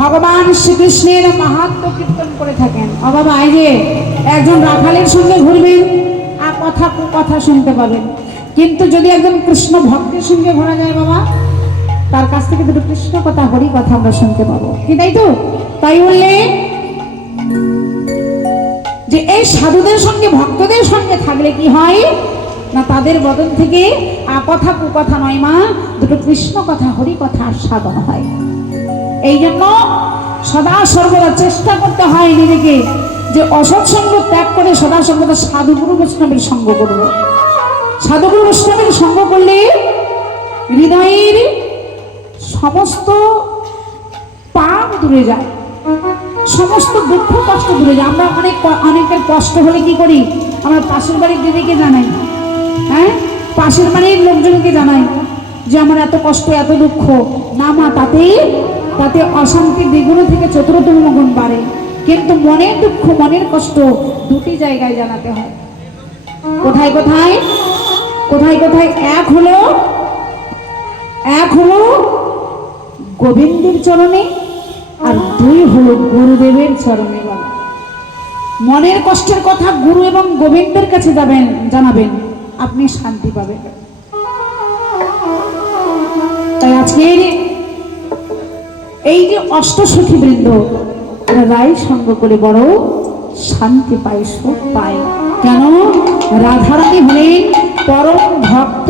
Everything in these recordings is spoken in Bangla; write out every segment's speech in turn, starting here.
ভগবান শ্রীকৃষ্ণের মাহাত্ম্য কীর্তন করে থাকেন। ও বাবা, এই যে একজন রাখালের সঙ্গে ঘুরবেন আর কথা শুনতে পাবেন, কিন্তু যদি একজন কৃষ্ণ ভক্তের সঙ্গে ঘোরা যায় বাবা, তার কাছ থেকে দুটো কৃষ্ণ কথা হরি কথা আমরা শুনতে পাবো, কি তাই তো? তাই বললে যে এই সাধুদের সঙ্গে ভক্তদের সঙ্গে থাকলে কি হয় না, তাদের বদন থেকে কথা কুকথা নয় মা, দুটো কৃষ্ণ কথা হরি কথা সাধন হয়। এই জন্য সদা সর্বদা চেষ্টা করতে হয় নিজেকে যে অসৎসঙ্গ ত্যাগ করে সদা সর্বদা সাধুগুরু বৈষ্ণবের সঙ্গ করব। সাধুগুরু বৈষ্ণবের সঙ্গ করলে হৃদয়ের সমস্ত পাপ দূরে যায়, সমস্ত দুঃখ কষ্ট দূরে যায়। আমরা অনেকের কষ্ট হলে কি করি, আমরা পাশের বাড়ির দিদিকে জানাই, হ্যাঁ, পাশের বাড়ির লোকজনকে জানাই যে আমার এত কষ্ট এত দুঃখ, না মা, তাতে অশান্তি দ্বিগুণ থেকে চতুর্থম গুণ বাড়ে। কিন্তু মনের দুঃখ মনের কষ্ট দুটি জায়গায় জানাতে হয়। কোথায় কোথায় কোথায় কোথায়? এক হলো গোবিন্দের চরণে, আর দুই হলো গুরুদেবের চরণে। বাবা, মনের কষ্টের কথা গুরু এবং গোবিন্দের কাছে জানাবেন, আপনি শান্তি পাবেন। তাই আজকের এই যে অষ্টসখী বৃন্দ, এরা রায় সঙ্গ করে বড় শান্তি পায়, সুখ পায়। কেন? রাধারানী হলেন পরম ভক্ত,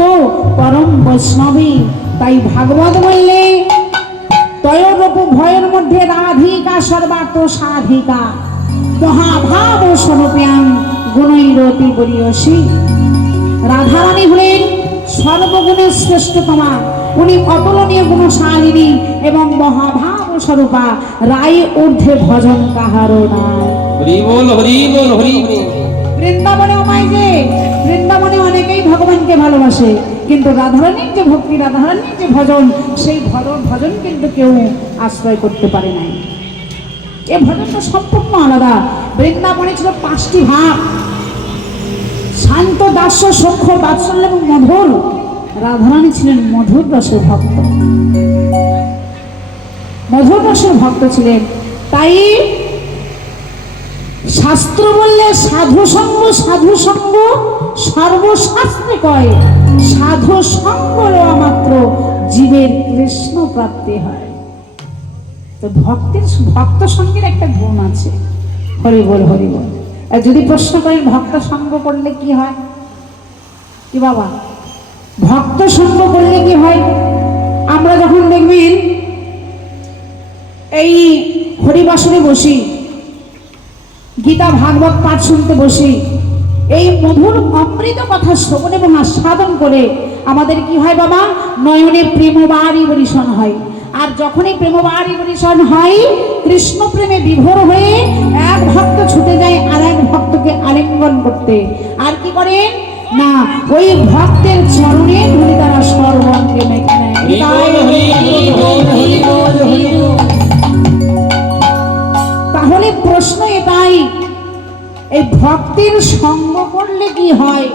পরম বৈষ্ণবী। তাই ভাগবত বললে তয়োরূপ ভয়ের মধ্যে রাধিকা সর্বার্থ সাধিকা, মহাভাব স্বরূপিয়াং গুণৈরতি বরিয়সী। রাধারানী হলেন সর্বগুণের শ্রেষ্ঠতমা, উনি অতুলনীয় গুণশালিনী এবং মহাভাব স্বরূপা। রায় ঊর্ধ্বে ভজন কাহারো নাই। হরি বল, হরি বল, হরি বল। বৃন্দাবনে যে বৃন্দাবনে অনেকেই ভগবানকে ভালোবাসে, কিন্তু রাধারানীর যে ভক্তি, রাধারানীর যে ভজন, সেই ভজন কিন্তু কেউ আশ্রয় করতে পারে নাই। এ ভজনটা সম্পূর্ণ আলাদা। বৃন্দাবনে ছিল 5টি ভাব, শান্ত, দাস্য, সখ্য, বাৎসল্য এবং মধুর। রাধারানী ছিলেন মধুর রসের ভক্ত, মধুর রসের ভক্ত ছিলেন। তাই শাস্ত্র বললে সাধু সঙ্গ সর্বশাস্ত্রে কয়, সাধু সঙ্গ লওয়া মাত্র জীবের কৃষ্ণ প্রাপ্তি হয়। তো ভক্ত সঙ্গের একটা গুণ আছে, হরি বল, হরি বল। আর যদি প্রশ্ন করেন ভক্ত সঙ্গ করলে কি হয়, কি বাবা, ভক্ত সঙ্গ করলে কি হয়? আমরা যখন দেখবেন এই হরিবাসরে বসি, গীতা ভাগবত পাঠ শুনতে বসি, এই মধুর অমৃত কথা শ্রবণ এবং আস্বাদন করে আমাদের কি হয় বাবা, নয়নে প্রেমবাড়ি বরিশন হয়। আর যখনই প্রেমবাড়ি বরিশন হয়, কৃষ্ণ প্রেমে বিভোর হয়ে এক ভক্ত ছুটে যায় আর এক ভক্তকে আলিঙ্গন করতে। আর কি করেন না, ওই ভক্তের চরণে ধুলি তারা সর্বাঙ্গে মেখে নেয়। তাহলে প্রশ্ন এটাই, এই ভক্তির সঙ্গ করলে কি হয়?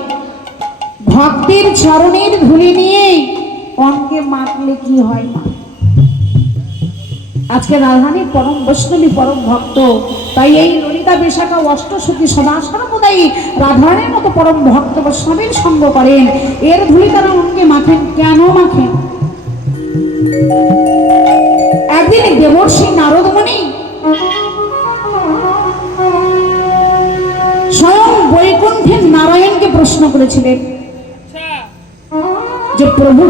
ভক্তির চরণের ধুলি নিয়ে অঙ্গে মাখলে কি হয়? মা, আজকে রাধারানী পরম বৈষ্ণবী, পরম ভক্ত। তাই এই ললিতা বিশাখা অষ্টসখী সদা সর্বদাই রাধারানীর মতো পরম ভক্ত বৈষ্ণবের সঙ্গ করেন। এর ধুলি তারা অঙ্গে মাখেন। কেন মাখেন? একদিন দেবর্ষি নারদ মুনি স্বয়ং বৈকুণ্ঠের নারায়ণকে প্রশ্ন করেছিলেন যে প্রভু,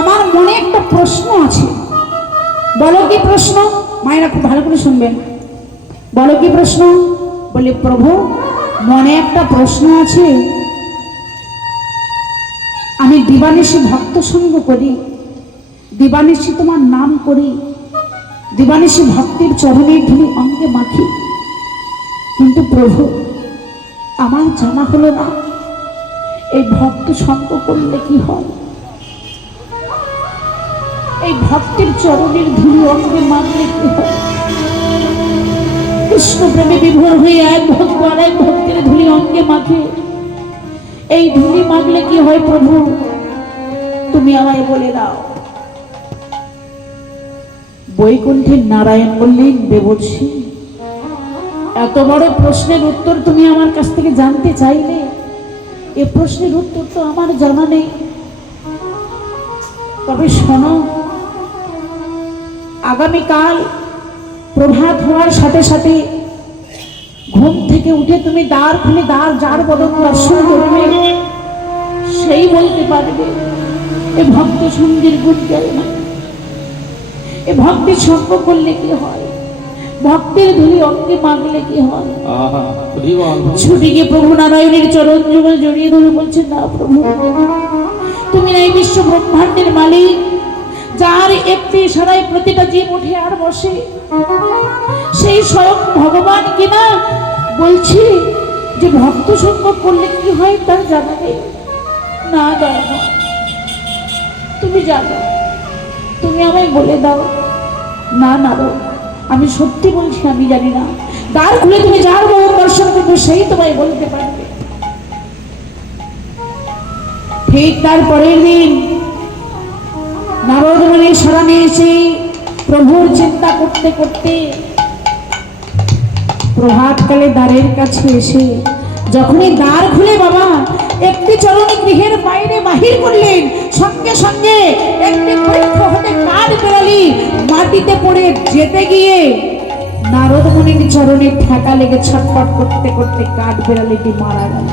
আমার মনে একটা প্রশ্ন আছে। বলো কি প্রশ্ন? মায়েরা খুব ভালো করে শুনবেন। বলো কি প্রশ্ন? বলে প্রভু, মনে একটা প্রশ্ন আছে। আমি দিবানিশি ভক্ত সঙ্গ করি, দিবানিশি তোমার নাম করি, দিবানিশি ভক্তির চরণের ধুলি অঙ্গে মাখি, কিন্তু প্রভু আমার জানা হলো না এই ভক্ত সঙ্গ করলে কি হয়, এই ভক্তির চরণের ধুলি অঙ্গে মাখলে কি হয়। কৃষ্ণ প্রেমে বিভোর হয়ে এক ভক্ত আর এক ভক্তের ধুলি অঙ্গে মাখে, এই ধুলি মাখলে কি হয় প্রভু, তুমি আমায় বলে দাও। বৈকুণ্ঠের নারায়ণ বললেন, দেবর্ষি, এত বড় প্রশ্নের উত্তর তুমি আমার কাছ থেকে জানতে চাইলে, এ প্রশ্নের উত্তর তো আমার জানা নেই। তবে শোনো, আগামীকাল প্রভাত হওয়ার সাথে সাথে ঘুম থেকে উঠে তুমি দ্বার খুলে দ্বার যার বদন দর্শন করবে, সেই বলতে পারবে এ ভক্ত সঙ্গীর গুণ গায় না, এ ভক্তি সঙ্গ করলে কি হয়, ভক্তের ধুলি অঙ্গে মাগলে কি হয়। আহা হরি বল ছুটি গিয়ে প্রভু নারায়ণের চরণ যুগল জড়িয়ে ধরে বলছে, না প্রভু, তুমি এই বিশ্ব ব্রহ্মাণ্ডের মালিক, যার একটি ইশারায় প্রতিটা জীব উঠে আর বসে, সেই স্বয়ং ভগবান কিনা বলছি যে ভক্ত সঙ্গ করলে কি হয় তার জানা নেই। না দাও, তুমি জানো, তুমি আমায় বলে দাও। না না দাও, আমি সত্যি বলছি, আমি জানি না। দ্বার খুলে তুমি যার ভগবান দর্শন করবে, সেই তোমায় বলতে পারবে। ঠিক তার পরের দিন নারদ মুনির শরণে এসে প্রভুর চিন্তা করতে করতে প্রভাতকালে দ্বারের কাছে এসে যখনই দ্বার খুলে বাবা একটি চরণে গৃহের বাইরে বাহির করলেন, সঙ্গে সঙ্গে একটি বৃক্ষ হতে কাঠ বেরালি মাটিতে পড়ে যেতে গিয়ে নারদ মুনির চরণে ঠেকা লেগে ছটফট করতে করতে কাঠ বেরালিটি মারা গেল।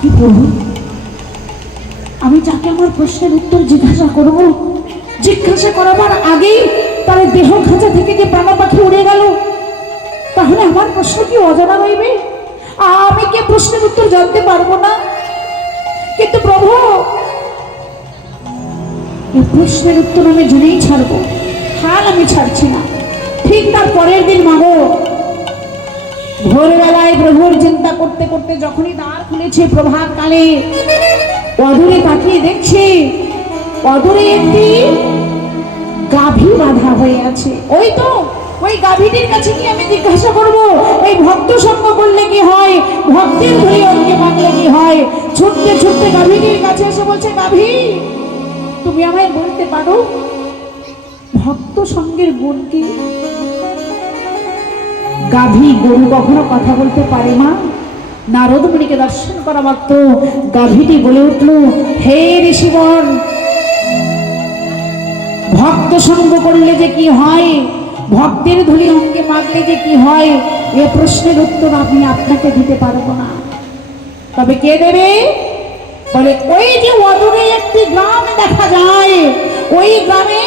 কি প্রভু, আমি যাকে আমার প্রশ্নের উত্তর জিজ্ঞাসা করব, জিজ্ঞাসা করাবার আগেই তার দেহ খাঁচা থেকে যে প্রাণ পাখি উড়ে গেল, তাহলে আমার প্রশ্ন কি অজানা রইবে? আমি কি প্রশ্নের উত্তর জানতে পারবো না? কিন্তু প্রভু, এই প্রশ্নের উত্তর আমি জেনেই ছাড়বো, হাল আমি ছাড়ছি না। ঠিক তার পরের দিন মাগো ভোরবেলায় প্রভুর চিন্তা করতে করতে যখনই দ্বার খুলেছে প্রভাত কালে, অদূরে তাকিয়ে দেখছে অদূরে একটি গাভী বাঁধা হয়ে আছে। ওই তো ওই গাভীটির কাছে গিয়ে আমি জিজ্ঞাসা করব, এই ভক্ত সঙ্গ করলে কি হয়, ভক্তের ধরে অঙ্গে মাগলে কি হয়। ছুটতে ছুটতে গাভীটির কাছে এসে বলছে, গাভী, তুমি আমায় বলতে পারো ভক্ত সঙ্গের গুণ কি? গাভী গরু কখনো কথা বলতে পারে মা? নারদ মুনিকে দর্শন করা মাত্র গাভীটি বলে উঠল, হে ঋষিগণ, ভক্ত সঙ্গ করলে যে কি হয়, ভক্তের ধুলি অঙ্গে মাগলে যে কি হয়, এ প্রশ্নের উত্তর আমি আপনাকে দিতে পারবো না। তবে কে দেবে? বলে, ওই যে অদূরে একটি গ্রাম দেখা যায়, ওই গ্রামে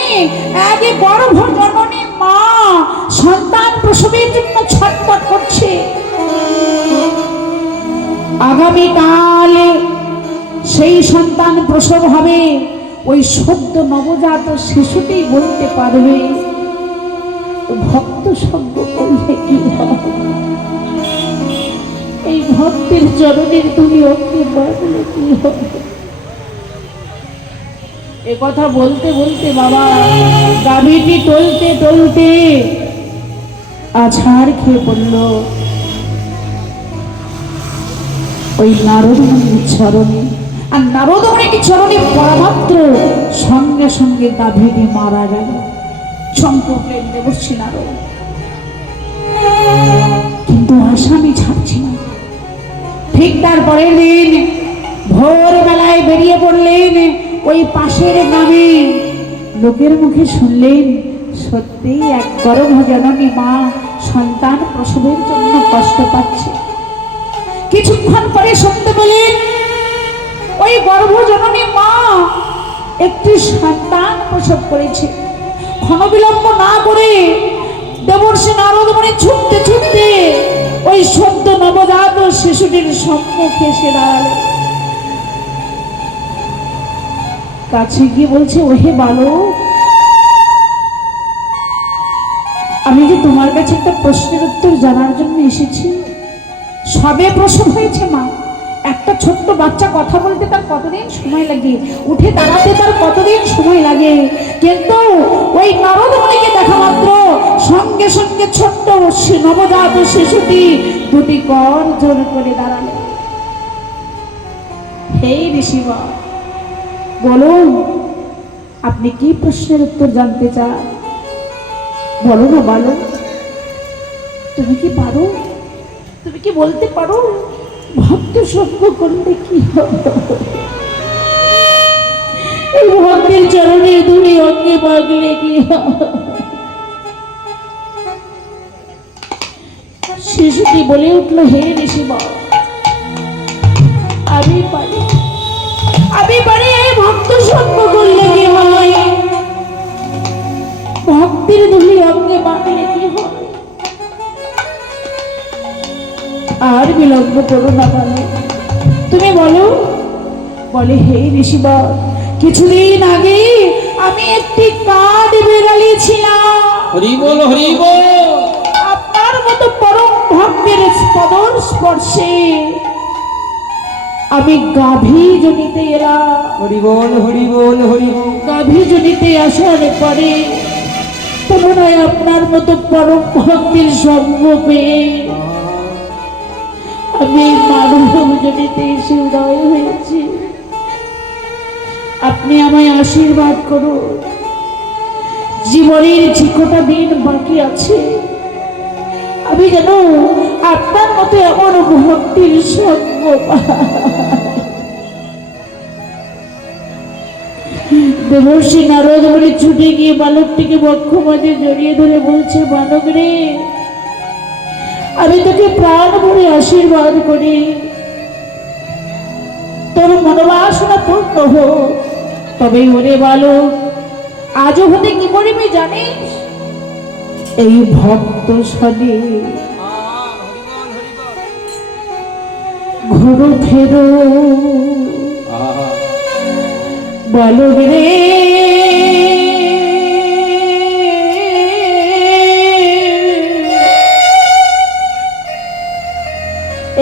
এক গর্ভজননী মা সন্তান প্রসবের জন্য ছটফট করছে। আগামীকাল সেই সন্তান প্রসব হবে, ওই সদ্য নবজাত শিশুটি বলতে পারবে ভক্ত সঙ্গ করলে কি হয়, এই ভক্তের চরণের ধুলি অঙ্গে মাগলে কি হবে। এ কথা বলতে বলতে বাবা গাভীটি টলতে টলতে আছাড় খেয়ে পড়ল ওই নারদ মুনির চরণে। আর নারদ মুনির চরণে পড়া মাত্র সঙ্গে সঙ্গে গাভীটি মারা গেল। চমকে দেবর্ষি নারদ, কিন্তু আশা আমি ছাড়ছি না। ঠিক তার পরের দিন ভোরবেলায় বেরিয়ে পড়লেন ওই পাশের গ্রামে। লোকের মুখে শুনলেন সত্যি এক গর্ভজননী মা সন্তান প্রসবের জন্য কষ্ট পাচ্ছে। কিছুক্ষণ পরে শুনতে পেলেন ওই গর্ভজননী মা একটি সন্তান প্রসব করেছে। ক্ষণবিলম্ব না করে দেবর্ষি নারদ মুনি ছুটতে ছুটতে ওই সদ্য নবজাত শিশুটির সম্মুখে এসে দাঁড়ালেন। কাছে গিয়ে বলছে, ওহে বালক, আমি যে তোমার কাছে একটা প্রশ্নের উত্তর জানার জন্য এসেছি। সবে প্রসব হয়েছে মা, একটা ছোট্ট বাচ্চা কথা বলতে তার কতদিন সময় লাগে, উঠে দাঁড়াতে তার কতদিন সময় লাগে, কিন্তু ওই নারদ মুনিকে দেখা মাত্র সঙ্গে সঙ্গে ছোট্ট নবজাত শিশুটি দুটি কর জোর করে দাঁড়ালো। হে ঋষিবর, বলুন আপনি কি প্রশ্নের উত্তর জানতে চান? বলো না, বলো। তুমি কি পারো? তুমি কি বলতে পারো ভক্ত সঙ্গ করলে কি হবে? এই ভক্তের চরণে দুই অঙ্গে বাগলে কি হবে? শিশুটি বলে উঠলো, হে ঋষিবর, আমি পারি, আমি পারি। এই ভক্ত সঙ্গ করলে কি হয়? ভক্তির দুই অঙ্গে বাগলে কি হয়? আর বিলম্ব করো না, বলো, তুমি বলো। বলে, হে ঋষিবর, কিছুদিন আগে আমি একটি কাঠ বিড়ালি ছিলাম। হরি বল, হরি বল। আপনার মতো পরম ভক্তের পদর স্পর্শে আমি গাভী জনিতে এলাম। হরি বল, হরি বল, হরি বল। গাভী জনিতে আসার পরে পুনরায় আপনার মতো পরম ভক্তের সঙ্গ পেয়ে আমি মানব জনিতে এসে উদয় হয়েছি। আপনি আমায় আশীর্বাদ করুন। জীবনের যে কটা দিন বাকি আছে আমি যেন আপনার মতো এমন ভক্তির সঙ্গ পাই। দেবর্ষি নারদ বলে ছুটে গিয়ে বালকটিকে বক্ষ মাঝে জড়িয়ে ধরে বলছে, বালক রে, আমি তোকে প্রাণ ভরে আশীর্বাদ করি, তোর মনোবাসনা পূর্ণ হোক। তবে ওরে বালক, আজও হতে কি করিবি জানিস? এই ভক্ত সনে ঘুরো ফেরো বালক রে।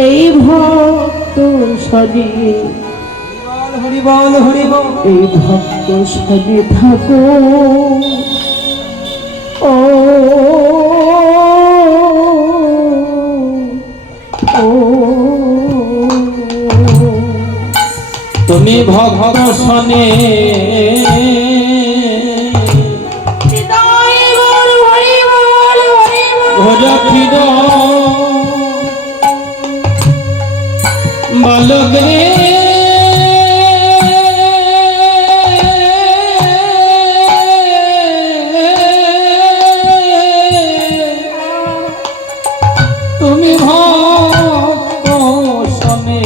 এই ভক্ত সনে, হরি বল, হরি বল। এই ভক্ত সনে থাকো। ও তুমি ভক্ত সনে ঘোরা ফির বালক রে। তুমি ভক্ত সনে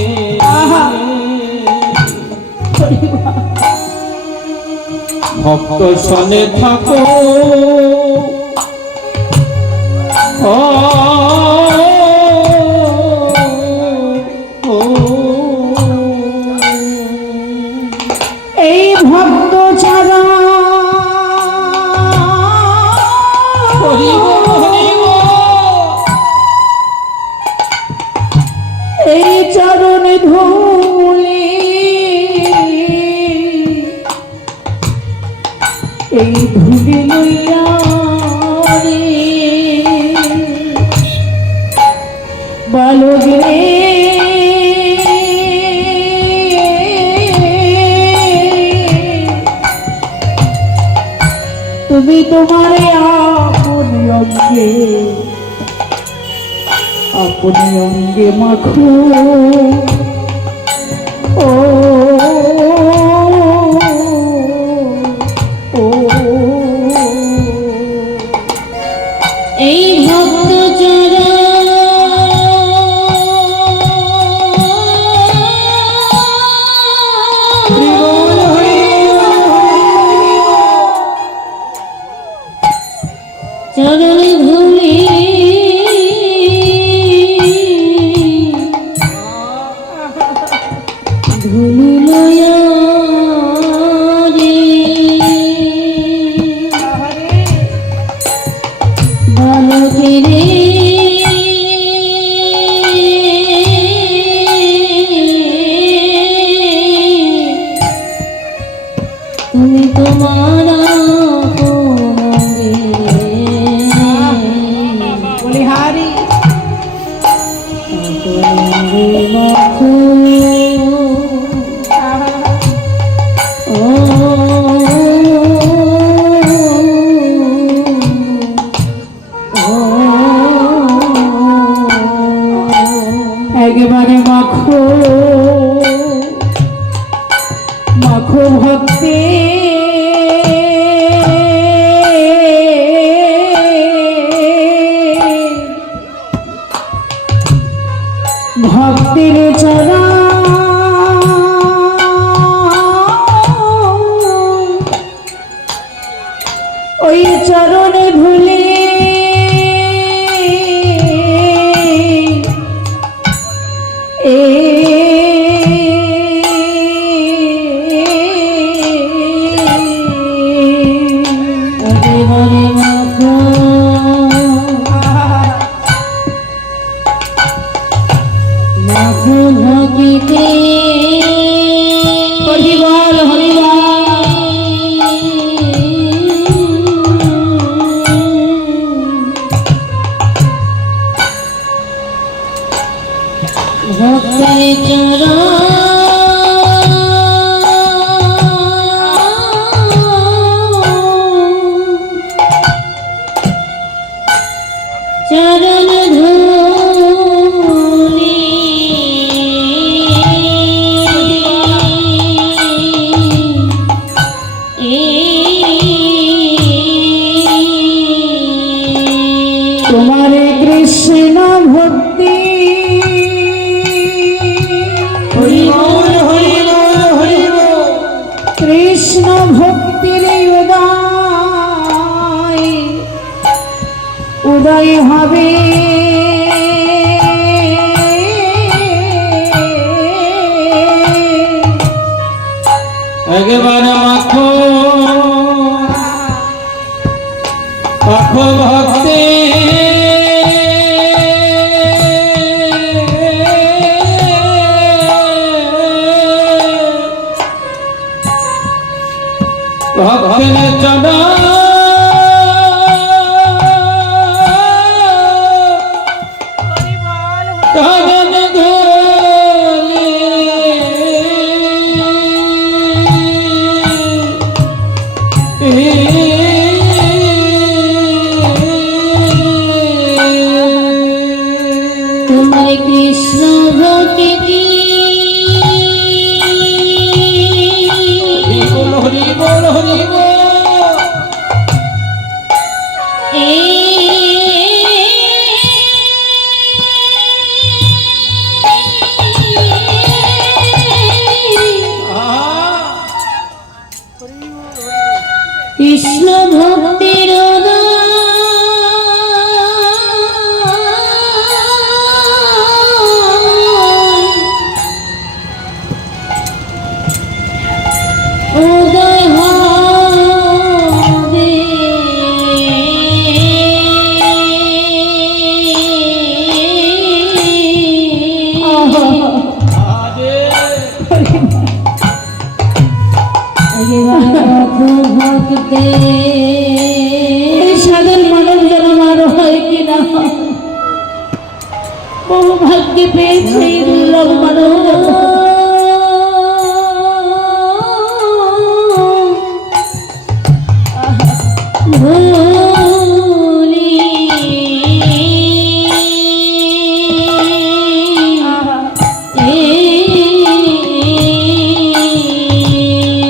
ভক্ত সনে থাকো। এই ভক্ত ছাড়া এই চরণ ধুলি, এই ধুলি লইয়া রে বালক রে, তুমি তোমার আপনি অঙ্গে, আপনি অঙ্গে মাখো। ও ও এই ভক্ত যারা চরণে ধুলি, ধুলি লয়া রে বালক রে, তুমি তোমার বলিহারি ও চরণ ধুলি হরিবল হরিবল ভক্তের চরণ ধুলি তোমার কৃষ্ণ ভক্তি কৃষ্ণ ভক্তির উদয় উদয় হবে একেবারে মাখো মাখো ভক্তি ভক্তের চরণ চরণ তোমার কৃষ্ণ ভক্তি হরি বল হরি বল কৃষ্ণ ভক্তির উদয় হবে ভক্তে সাধারণ মানব জন্ম আরো হয় কিনা বহু ভাগ্যে পেয়েছে এই দুর্লভ মানব জন্ম। ভুলি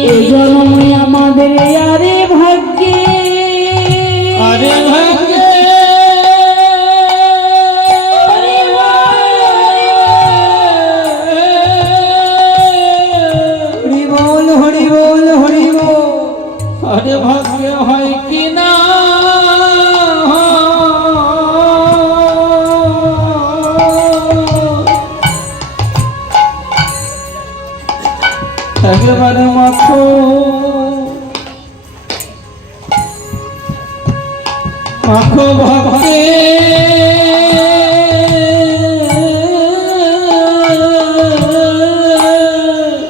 এই জন্মে আমাদের আরে ভাগ্যে আরে ভাগ্যে হরি বল হরি বল হরি বল আরে ভাগ্যে হয় কি না একেবারে মাখো মাখো ভক্তি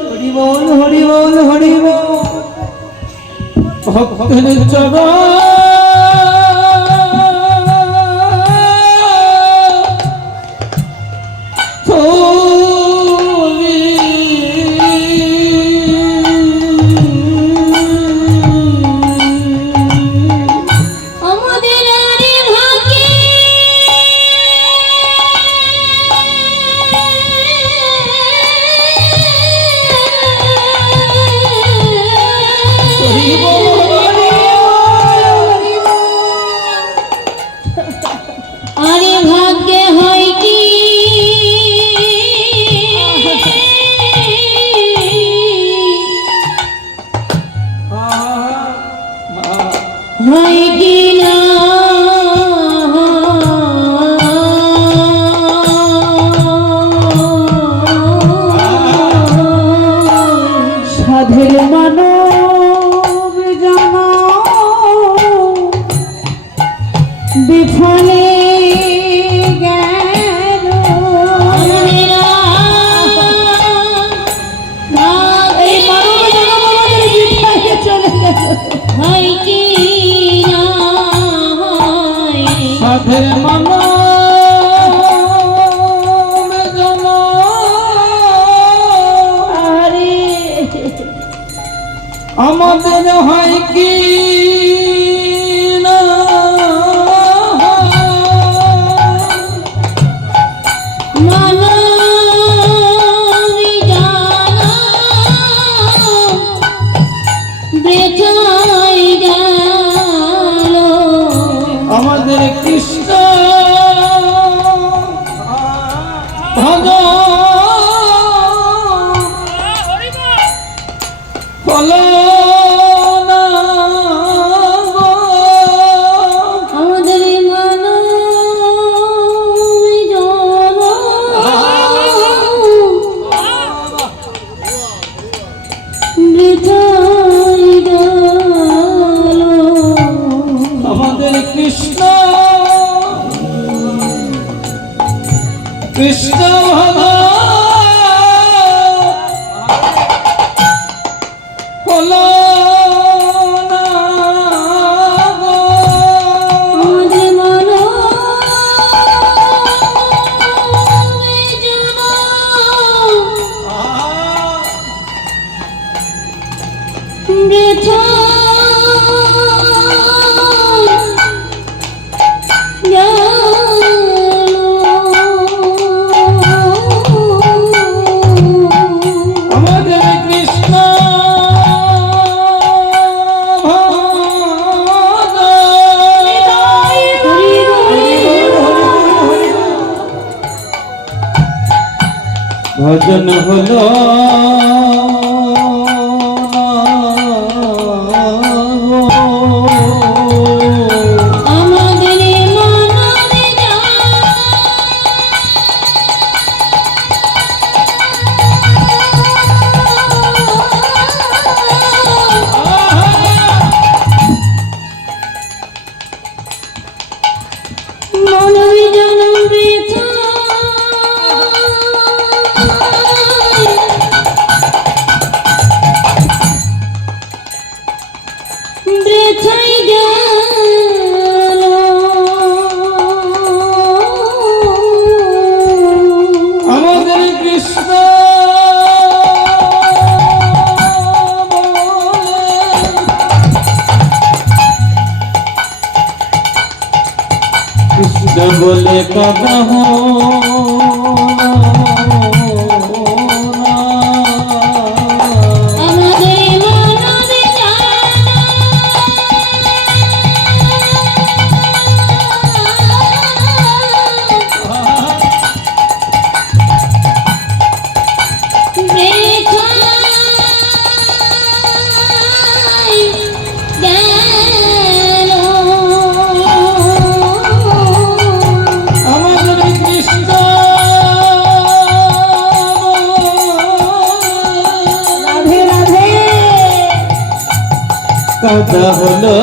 হরি বল হরি বল হরি বল ভক্তের চরণ আমাদের আরে ভাগ্যে আরে ভাগ্যে হয় কি হয় কি হয় কি না হয় সাধের মানব জন আরে আমাদের হয় কি না মানবী জানা বেচাই গেল আমাদের কৃষ্ণ ভজ হলো না গো। আমাদের মানবী জানা বেচাই গেল আমাদের কৃষ্ণ কৃষ্ণ ভজ হলো না গো। আমাদের মানবী জানা আমাদের কৃষ্ণ ভজ ভজন হলো আমাদের মানবী মানবী জনম বেচাই গেল আমাদের কৃষ্ণ কৃষ্ণ বলে কথা আমাদের মানবী আমাদের কৃষ্ণ রাধে রাধে কথা হলো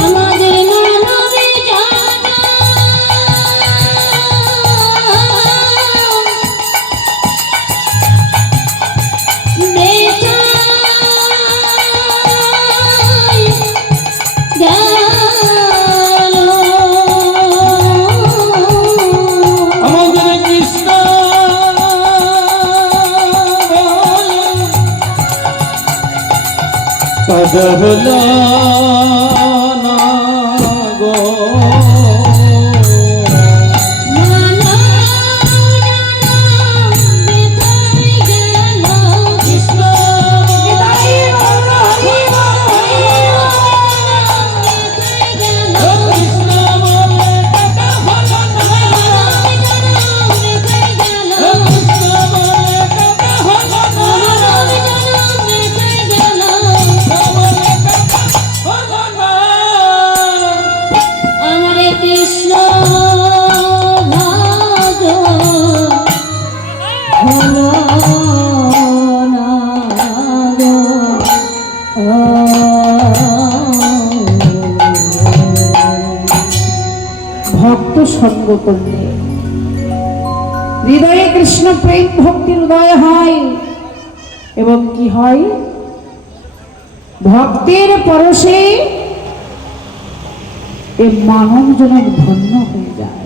আমাদের মানবী জানা বেচাই গেল আমাদের কৃষ্ণ কথা হলো না গো। কৃষ্ণ কৃষ্ণ বলে কথা হলো না, কৃষ্ণ বলে কথা হলো না, বলে কথা হলো না। আমার কৃষ্ণ ভজ হলো না ভক্ত সঙ্গ করলে হৃদয়ে কৃষ্ণ প্রেম ভক্তির উদয় হয়। এবং কি হয়, ভক্তের পরশে এ মানব জনক ধন্য হয়ে যায়।